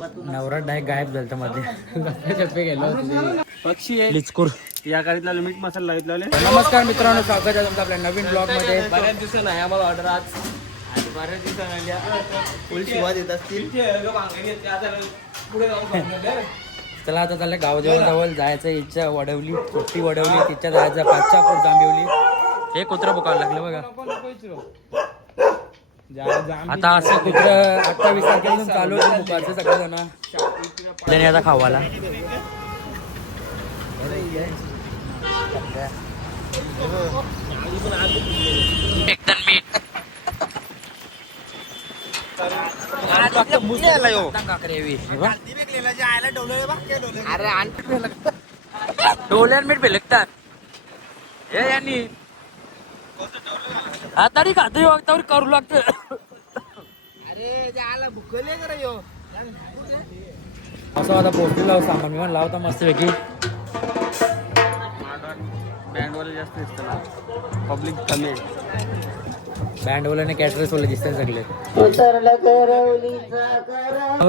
नवरा डायरेक्ट गायब झालता मध्ये गेलो पक्षी आहे लिचकूर या गाडीतला मीठ मसाला लावले. नमस्कार मित्रांनो, स्वागत आहे तुमचं आपल्या नवीन ब्लॉग मध्ये. बऱ्याच दिवसांनी आहे आम्हाला ऑर्डर आज आणि बऱ्याच दिवसांनी फुल शिवा देत असतील. चला आता चाललं गावजवळ जायचं. इच्छा वडवली, छोटी वडवली, तिच्या जायचं पाचशापूर जांभिवली. हे कुत्रं बुकायला लागलं बघा. आता असं कुत्रं 28 तारखेपासून चालू होतं बुकायचं सगळेजण आता खावाला. एकदम मीठ डोल्यान मीठ भेलकतात हे यांनी तरी खातो वक्तावर करू लागत. असं आता पोहोचली लाव सामान मी लावता मस्त पैकी. बँडवाले जास्त दिसतात, पब्लिक कमी आहे. बँडवाल्याने कॅटरेस वाले दिसतात सगळे.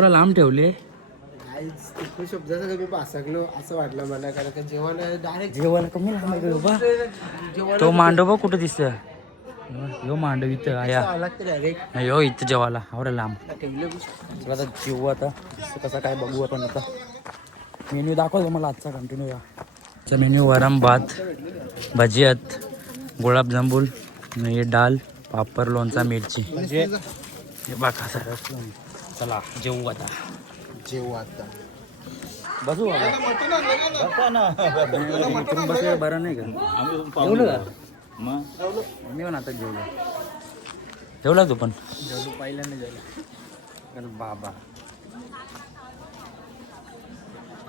लांब ठेवले शब्दाचा कमी पासकलो असं वाटलं मला, कारण का जेवण डायरेक्ट जेवायला कमी लांब बाबा. तो मांडव कुठं दिसत. यो मांडव इथं आया यो इथं जेवायला आवडा लांब. चला आता जेवू आता कसं काय बघू आपण. आता मेन्यू दाखवतो मला आजचा कंटिन्यू. आजचा मेन्यू वरम भात, भजियात, गुलाबजामुन, हे डाल, पापड, लोणचा, मिरची. म्हणजे हे बघा सर. चला जेवू आता. जेवू आता बसू बसले बरं नाही का. जेवलं का मी पण आता जेवलो. जेवला तू पण. जेवलो पहिल्यांदा जेवलो. बाबा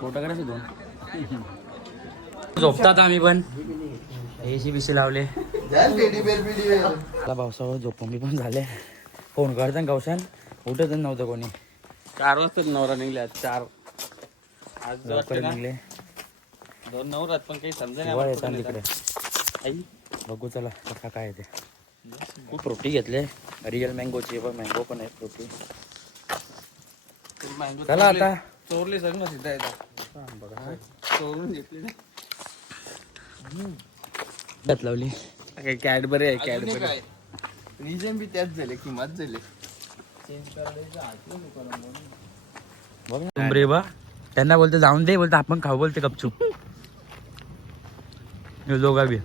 फोटो करायचं दोन. झोपतात आम्ही पण. एसी बिसी लावले. पावसावर झोपून मी पण झाले. फोन करता गवशान उठतच नव्हतं कोणी. 4 वाजता नवरा निघले. 4 आज निघले. 2 नवरात पण काही समजा जेव्हा येतात तिकडे. आई बघू चला कसा काय ते. खूप फ्रुटी घेतले. रिअल मँगोची पण मँगो पण आहे फ्रुटी. चला आता चोरले सर ना सिद्धा बघा चोरून घेतले. लावली काही कॅडबरी आहे. कॅडबरी रिजन बी त्याच झाले, किंमत झाले. रे बा त्यांना बोलते जाऊन दे, बोलते आपण खाऊ, बोलते गपचूप. दोघा बी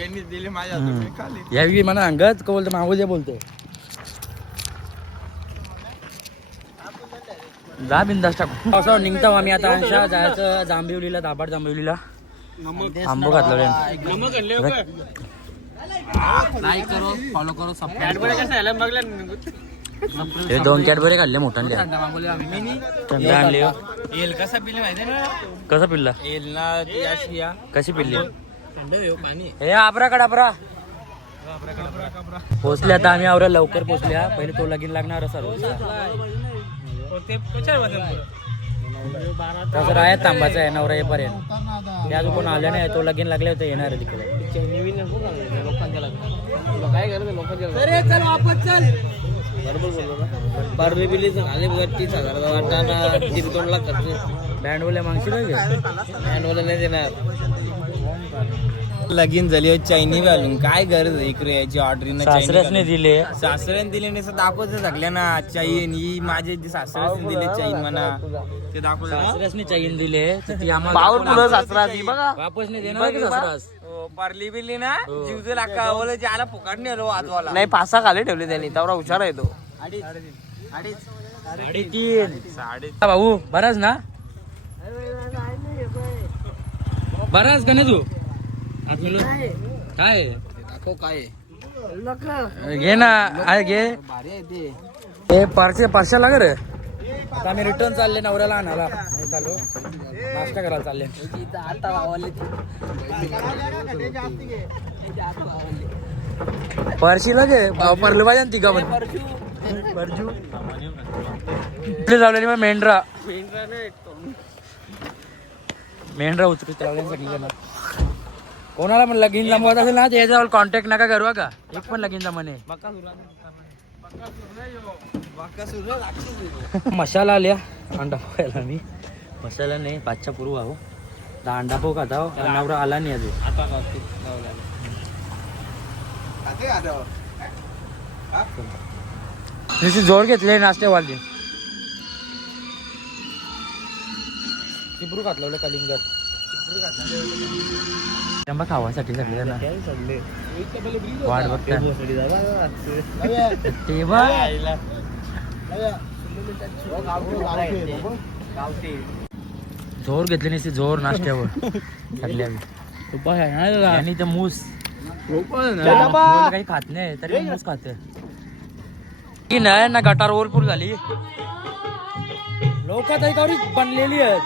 यांनी दिले माझ्या खाली. यावी मला अंगत का बोलतो मागू दे बोलतो. जा बिंदास टाकू. पावसावर निघतो आम्ही आता. अंशा जायचं जांभिवलीला, दाभाड जांभिवलीला. आंबो घातला. लाईक करो, फॉलो करो, सबस्क्राइब करो. हे 2 कॅडबरी काढले मोठ्याने. आणले एल कसा पिले माहिती ना. कसं पिल्ला एल ना कशी पिल्ली. पाणी हे आबरा पोचले आता आम्ही. आवरा लवकर पोचल्या. पहिले तो लगीन लागणार सर्व तसं आहे. तांबाचा आहे नवरा येईपर्यंत. ते अजून कोण आलं नाही. तो लगीन लागले होते येणार आहे तिकडे. काय करत लोकांच्या बारबी बिली झाले बघा. 30,000 वाटाणा तिरतोडला खर्च. बँडवाले मागशी नाही घे. बँडवाला नाही देणार. लगीन झाली चायनी घालून काय गरज आहे इकडे याची ऑर्डर. सासऱ्यासने दिले. सासऱ्याने दिले नाही दाखवत सगळ्या ना. चाईन ही माझे सासऱ्याने दिले चाईन म्हणा ते दाखवत. सासऱ्यासने चैन दिले ती आम्हाला पावरफुल सासरा ती बघा. वापस नाही देणार का सासरास. पारली बिरली ना जीवचे लाका बोले ज्याला फुकाट नाही आलो आजवाला नाही. 5-6 खाली ठेवले त्यांनी. तेवढा हुशार आहे तो. 3.5 भाऊ बराच ना. बराच का नाही तू. काय दाखव काय घे ना. आहे घे. हे परशा लाग रे. आता आम्ही रिटर्न चालले नवऱ्याला आणायला. चालू नाश्ता करायला चालले. परशीला घे परलं पाहिजे तिघा पण. परजू लावलेली मग मेंढरा उचलून लावल्या. कोणाला पण लगीन जमवत असेल ना त्याच्यावर कॉन्टॅक्ट नका करू का. एक पण लगीन जमणे. मसाला आल्या अंडा पाव खायला मी मसाला नाही पाचच्या पूर्व आहो अंडा पाव खाता हो नवरा आला नाही अजून नुसती जोड घेतले नाश्तेवाली चिपरू घातलं कलिंगड चिपरू खावासाठी सगळे ना वाट बघता ते बघ जोर घेतले नसते जोर नाश्त्यावर आणि ते मूस काही खात नाही तरी मूस खाते की नाही ना गटार ओरपूर झाली लोक तरी बनलेली आहेत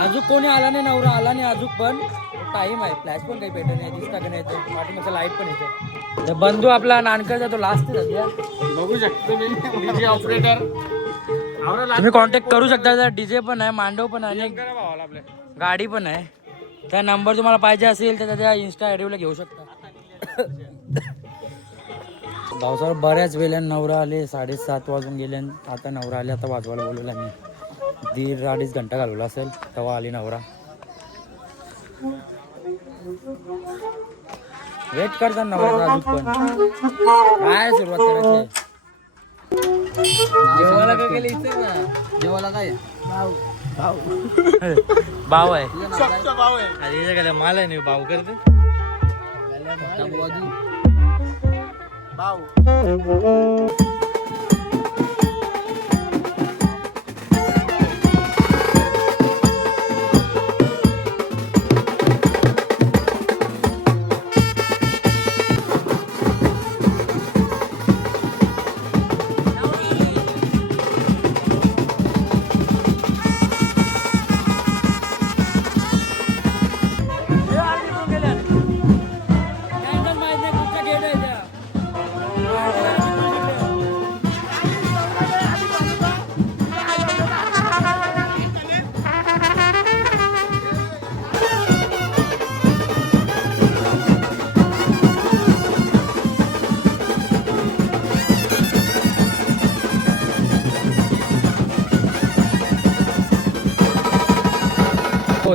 अजून कोणी आला नाही नवरा आला नाही अजून पण टाइम आहे फ्लॅश पण काही भेटत नाही दिसता का नाही तर पाठीमागचा लाईट पण येते बंधू आपला नानकरचा तो लास्ट सध्या बघू शकतो मी डीजे ऑपरेटर तुम्ही कॉन्टॅक्ट करू शकता डीजे पण आहे मांडव पण आहे आणि गाडी पण आहे त्या नंबर तुम्हाला पाहिजे असेल तर त्या इन्स्टा आयडीला घेऊ शकता पावसावर बऱ्याच वेळेला नवरा आले 7:30 वाजून गेले आता नवरा आले आता वाजवायला बोलवला मी 1.5-2.5 घंटा घालवला असेल तेव्हा आली नवरा वेट करता नवरा अजून पण काय सुरुवात करायची जेवायला काय केलं इथे ना जेवायला काय भाव आहे अरे माल आहे नाही भाव करते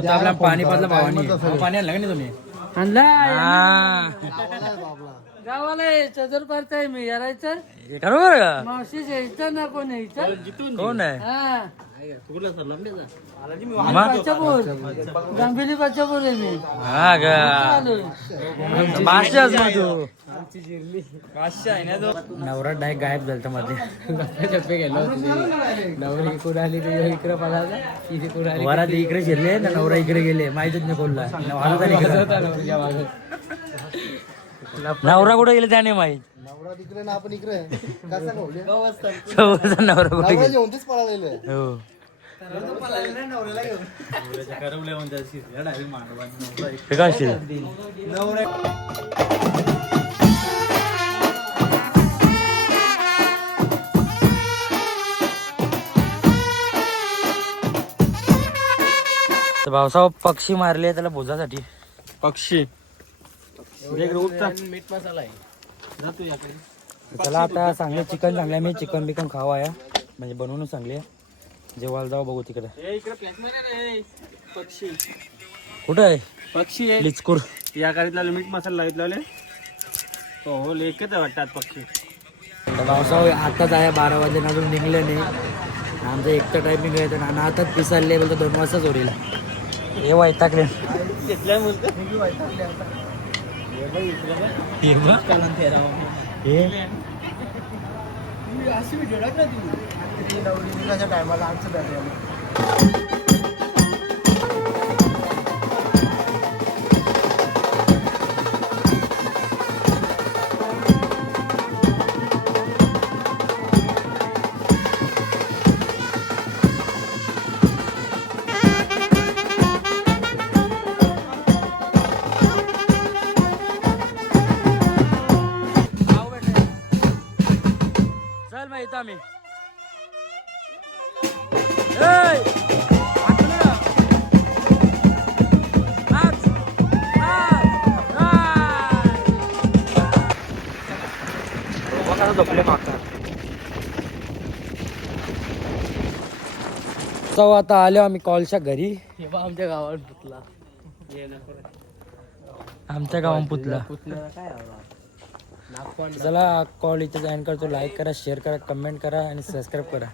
आपला पाणी पाजलं भावानी पाणी आणलं का नाही तुम्ही गावाला यायचं जर करताय मी यायचं बरोबर का मावशीच यायचं ना कोण यायचं कोण आहे हा बच्चापूर गंभीरी बच्चापूर आहे मी हा का आलोय. मास्टर तू नवरा डायरेक्ट गायब झालता मध्ये टप्पे गेलो नवरी इकडे आली इकडे पळाला इकडे आली वरात इकडे गेले ना नवरा इकडे गेले माहितच नाही कोणला नवरा कुठे गेले त्याने माहित नवरा तिकडे ना आपण इकडे कसा नवरा कुठे गेले जेवणच पळालेलं हो हे काय असतील? तर भाऊसाहेब पक्षी मारले त्याला भोजासाठी पक्षी मीठ मसाला आहे त्याला आता चांगले चिकन चांगले मी चिकन बिकन खावा या म्हणजे बनवून चांगले जेवायला जाऊ बघू तिकडे पक्षी कुठं आहे पक्षी आहे लिचकूर या काळीतला मीठ मसाला लावले हो लेखच वाटतात पक्षी भाऊसाहेब आताच आहे 12 वाजले अजून निघले नाही आमचं एकटा टायमिंग आहे तर नाना आताच पिसालले बोलतो 2 वाजता जोडीला हे वैतागले टायमाला आमचं चल मग येतो आम्ही Hey! झोपले मागतात. सो आता आलो आम्ही कॉलच्या घरी. आमच्या गावात पुतला आमच्या गावात पुतला. पुतण्याला काय आवडा चला कॉल इथे जॉईन करतो. लाईक करा, शेअर करा, कमेंट करा आणि सबस्क्राईब करा.